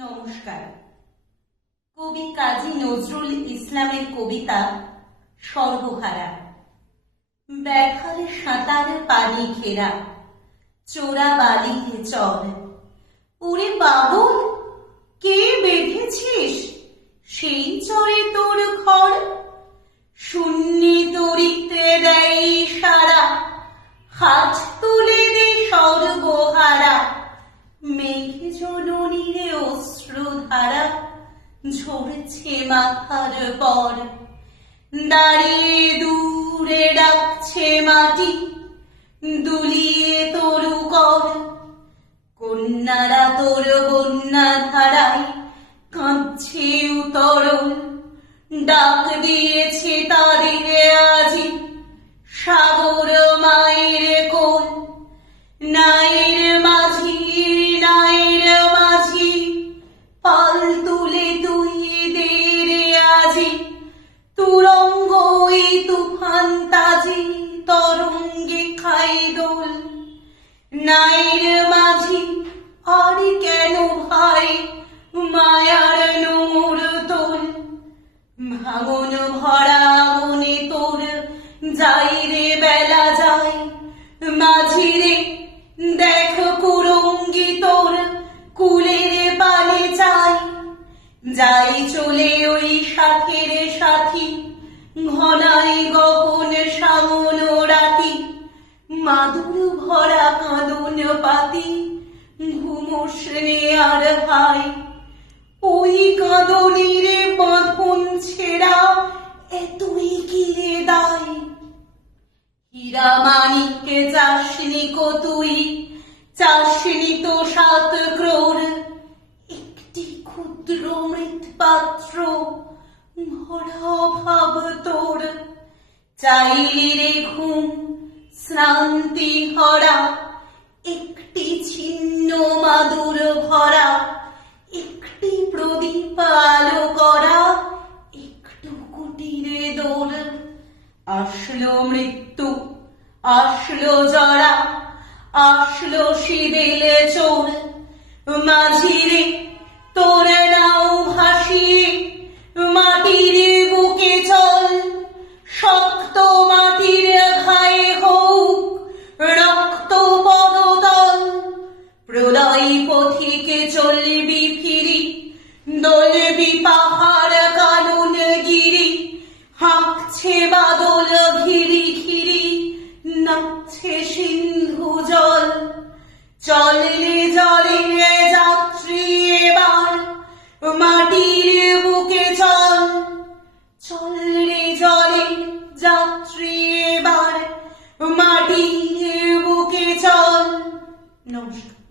নমস্কার। কবি কাজী নজরুল ইসলামের কবিতা সর্বহারা। ব্যথার সাঁতার পানি ঘেরা চোরা বালির চর, ওরে বাবুল কে বেঁধেছিস সেই চরে তোর ঘর? শূন্যে তরিতে দেয় সারা, হাত তুলে দে সর্বহারা। মেঘ জননীরে অশ্রুধারা ঝরছে মাথার পর, দাঁড়িয়ে দূরে ডাকছে মাটি দুলিয়ে তরু কর। কন্যারা তোর বন্যা ধারায় কাঁদছে উতরণ, ডাক দিয়েছে তাদের আজি সাগর মায়ের কোল। নায়ের মাঝি নায়ের মাঝি পাল তুলে তুই দে রে আজি, তুরঙ্গ এই তুফান তাজি তরঙ্গে খাই দোল। নায়ের মাঝি আর কেন ভাই মায়ার নোর তোল? ভাঙন ভরা মনে তোর যাই রে বেলা যায়, মাঝি রে দেখ কুরঙ্গি তোর কুলের পালে চাই। যাই চলে ওই সাথের সাথী ঘনাই গহন সামন রাতি, মাদুর ভরা কাঁদন পাতি ঘুমোস রে আর ভাই। ওই কাঁদনের বাঁধন ছেঁড়া এতই কি রে দায়? হীরা মানিককে চাসনি কো তুই, চাসনি তো 7 ক্রোড়, একটি ক্ষুদ্র মৃৎ পাত্র ভরা অভাব তোর। চাইলি রে ঘুম শ্রান্তি হরা, একটি ছিন্ন মাদুর ভরা, একটি প্রদীপ আলো করা, একটু কুটিরে দোর। আসলো মৃত্যু আসলো জরা, আসলো শীদেলে চোর। মাঝিরে তোর নাও ভাসিয়ে মাটির বুকে চল, শক্ত মাটির ঘায়ে হোক রক্ত পদতল। প্রলয় পথিকে চলবি ফিরি, দলবি পাহাড় কানন গিরি। হাঁকছে বাদল ঘিরি ঘিরি, নাচছে সিন্ধু জল। চললে জলে যাত্রী এবার মাটির বুকে চল। চললে জলে যাত্রী এবার মাটির বুকে চল। নমস্কার।